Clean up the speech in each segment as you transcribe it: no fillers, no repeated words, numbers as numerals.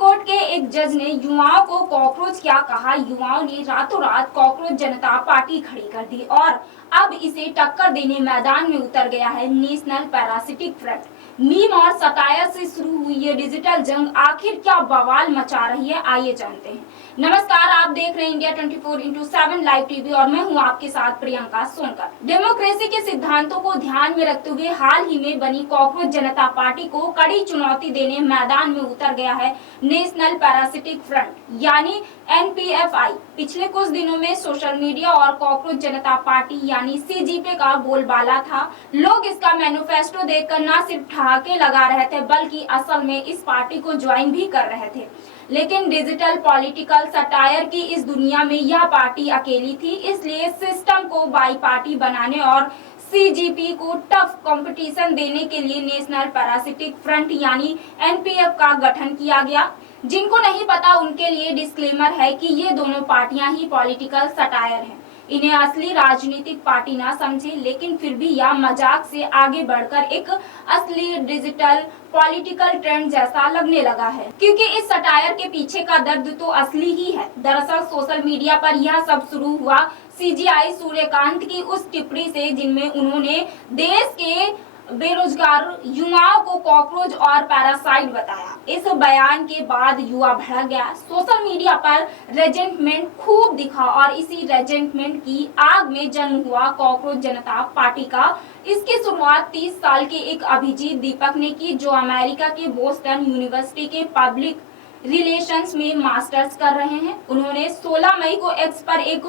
Court के एक जज ने युवाओं को कॉकरोच क्या कहा। युवाओं ने रातों रात कॉकरोच जनता पार्टी खड़ी कर दी और अब इसे टक्कर देने मैदान में उतर गया है नेशनल पैरासिटिक फ्रंट। मीम और सताया से शुरू हुई ये डिजिटल जंग आखिर क्या बवाल मचा रही है, आइए जानते हैं। नमस्कार, आप देख रहे हैं इंडिया 24/7 लाइव टीवी और मैं हूं आपके साथ प्रियंका सोनकर। डेमोक्रेसी के सिद्धांतों को ध्यान में रखते हुए हाल ही में बनी कॉकरोच जनता पार्टी को कड़ी चुनौती देने मैदान में उतर गया है नेशनल पैरासिटिक फ्रंट यानी NPFI। पिछले कुछ दिनों में सोशल मीडिया और कॉकरोच जनता पार्टी यानी CJP का बोलबाला था। लोग इसका मैनिफेस्टो देखकर न सिर्फ ठहाके लगा रहे थे बल्कि असल में इस पार्टी को ज्वाइन भी कर रहे थे। लेकिन डिजिटल पॉलिटिकल सटायर की इस दुनिया में यह पार्टी अकेली थी, इसलिए सिस्टम को बाई पार्टी बनाने और CJP को टफ कंपटीशन देने के लिए नेशनल पैरासिटिक फ्रंट यानी NPF का गठन किया गया। जिनको नहीं पता उनके लिए डिस्क्लेमर है कि ये दोनों पार्टियां ही पॉलिटिकल सटायर हैं। इन्हें असली राजनीतिक पार्टी ना समझे, लेकिन फिर भी यह मजाक से आगे बढ़कर एक असली डिजिटल पॉलिटिकल ट्रेंड जैसा लगने लगा है, क्योंकि इस सटायर के पीछे का दर्द तो असली ही है। दरअसल सोशल मीडिया पर यह सब शुरू हुआ CGI सूर्यकांत की उस टिप्पणी से, जिनमें उन्होंने देश के बेरोजगार युवाओं को कॉकरोच और पैरासाइट बताया। इस बयान के बाद युवा भड़क गया। सोशल मीडिया पर रेजेंटमेंट खूब दिखा और इसी रेजेंटमेंट की आग में जन्म हुआ कॉकरोच जनता पार्टी का। इसकी शुरुआत 30 साल के एक अभिजीत दीपक ने की, जो अमेरिका के बोस्टन यूनिवर्सिटी के पब्लिक रिलेशंस में मास्टर्स कर रहे हैं। उन्होंने 16 मई को एक्स पर एक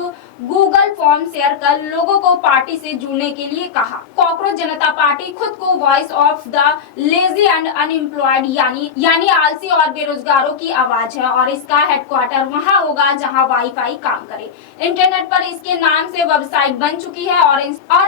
गूगल फॉर्म शेयर कर लोगों को पार्टी से जुड़ने के लिए कहा। कॉकरोच जनता पार्टी खुद को voice of the lazy and unemployed यानी आलसी और बेरोजगारों की आवाज है और इसका हेडक्वार्टर वहां होगा जहां वाईफाई काम करे। इंटरनेट पर इसके नाम से वेबसाइट बन चुकी है और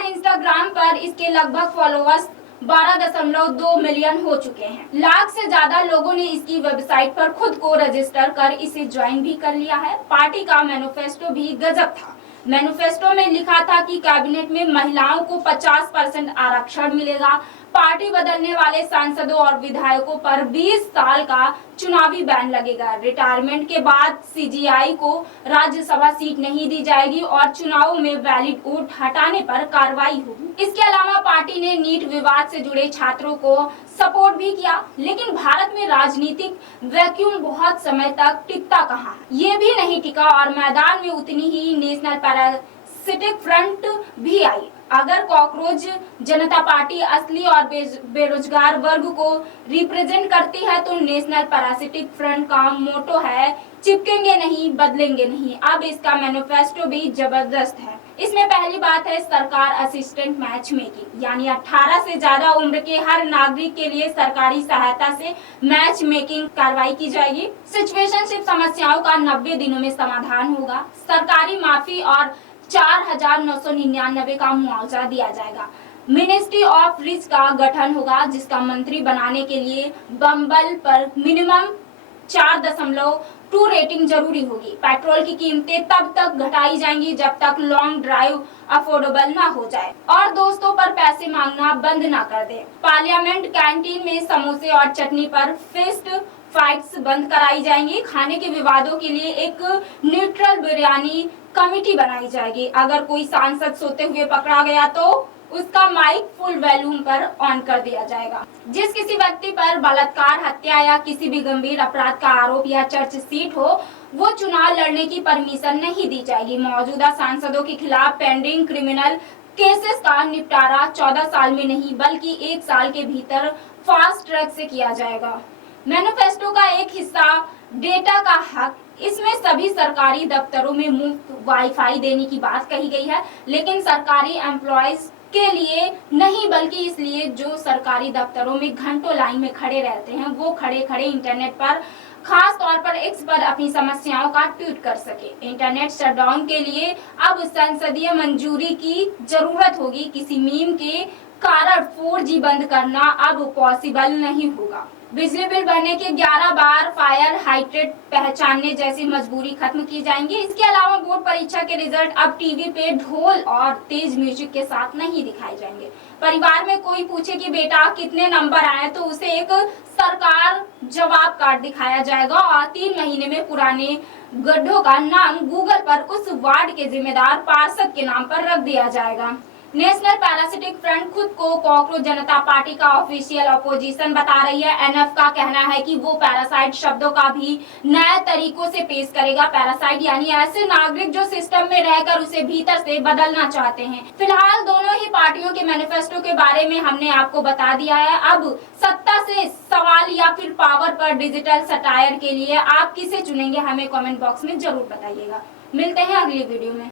इंस्टाग्राम पर इसके लगभग फॉलोअर्स 12.2 मिलियन हो चुके हैं। लाख से ज्यादा लोगों ने इसकी वेबसाइट पर खुद को रजिस्टर कर इसे ज्वाइन भी कर लिया है। पार्टी का मैनिफेस्टो भी गजब था। मैनिफेस्टो में लिखा था कि कैबिनेट में महिलाओं को 50% आरक्षण मिलेगा। पार्टी बदलने वाले सांसदों और विधायकों पर 20 साल का चुनावी बैन लगेगा। रिटायरमेंट के बाद CGI को राज्यसभा सीट नहीं दी जाएगी और चुनावों में वैलिड वोट हटाने पर कार्रवाई होगी। इसके अलावा पार्टी ने नीट विवाद से जुड़े छात्रों को सपोर्ट भी किया। लेकिन भारत में राजनीतिक वैक्यूम बहुत समय तक टिकता कहाँ, ये भी नहीं टिका और मैदान में उतनी ही नेशनल पैरासिटिक फ्रंट भी आई। अगर कॉकरोच जनता पार्टी असली और बेरोजगार वर्ग को रिप्रेजेंट करती है तो नेशनल पैरासिटिक फ्रंट का मोटो है चिपकेंगे नहीं, बदलेंगे नहीं। अब इसका मैनिफेस्टो भी जबरदस्त है। इसमें पहली बात है सरकार असिस्टेंट मैच मेकिंग, यानी 18 से ज्यादा उम्र के हर नागरिक के लिए सरकारी सहायता से मैच मेकिंग कार्रवाई की जाएगी। सिचुएशनशिप समस्याओं का 90 दिनों में समाधान होगा। सरकारी माफी और 4,999 का मुआवजा दिया जाएगा। मिनिस्ट्री ऑफ रिच का गठन होगा, जिसका मंत्री बनाने के लिए बम्बल पर मिनिमम 4.2 रेटिंग जरूरी होगी। पेट्रोल की कीमतें तब तक घटाई जाएंगी जब तक लॉन्ग ड्राइव अफोर्डेबल ना हो जाए और दोस्तों पर पैसे मांगना बंद ना कर दे। पार्लियामेंट कैंटीन में समोसे और चटनी पर फिस्ट फाइट्स बंद कराई जाएंगी। खाने के विवादों के लिए एक न्यूट्रल बिरयानी कमेटी बनाई जाएगी। अगर कोई सांसद सोते हुए पकड़ा गया तो उसका माइक फुल वॉल्यूम पर ऑन कर दिया जाएगा। जिस किसी व्यक्ति पर बलात्कार, हत्या या किसी भी गंभीर अपराध का आरोप या चार्जशीट हो, वो चुनाव लड़ने की परमिशन नहीं दी जाएगी। मौजूदा सांसदों के खिलाफ पेंडिंग क्रिमिनल केसेस का निपटारा 14 साल में नहीं बल्कि 1 साल के भीतर फास्ट ट्रैक से किया जाएगा। मैनिफेस्टो का एक हिस्सा डेटा का हक, इसमें सभी सरकारी दफ्तरों में मुफ्त वाईफाई देने की बात कही गई है, लेकिन सरकारी एम्प्लॉयज के लिए नहीं बल्कि इसलिए जो सरकारी दफ्तरों में घंटों लाइन में खड़े रहते हैं, वो खड़े खड़े इंटरनेट पर खास तौर पर एक्स पर अपनी समस्याओं का ट्वीट कर सके। इंटरनेट शटडाउन के लिए अब संसदीय मंजूरी की जरूरत होगी। किसी मीम के कारण 4G बंद करना अब पॉसिबल नहीं होगा। बिजली बिल भरने के 11 बार फायर हाइड्रेंट पहचानने जैसी मजबूरी खत्म की जाएंगी। इसके अलावा बोर्ड परीक्षा के रिजल्ट अब टीवी पे ढोल और तेज म्यूजिक के साथ नहीं दिखाए जाएंगे। परिवार में कोई पूछे कि बेटा कितने नंबर आए तो उसे एक सरकार जवाब कार्ड दिखाया जाएगा और 3 महीने में पुराने गड्ढों का नाम गूगल पर उस वार्ड के जिम्मेदार पार्षद के नाम पर रख दिया जाएगा। नेशनल पैरासिटिक फ्रंट खुद को कॉकरोच जनता पार्टी का ऑफिशियल अपोजिशन बता रही है। एनएफ का कहना है कि वो पैरासाइट शब्दों का भी नए तरीकों से पेश करेगा। पैरासाइट यानी ऐसे नागरिक जो सिस्टम में रहकर उसे भीतर से बदलना चाहते हैं। फिलहाल दोनों ही पार्टियों के मैनिफेस्टो के बारे में हमने आपको बता दिया है। अब सत्ता से सवाल या फिर पावर पर डिजिटल सटायर के लिए आप किसे चुनेंगे, हमें कमेंट बॉक्स में जरूर बताइएगा। मिलते हैं अगली वीडियो में।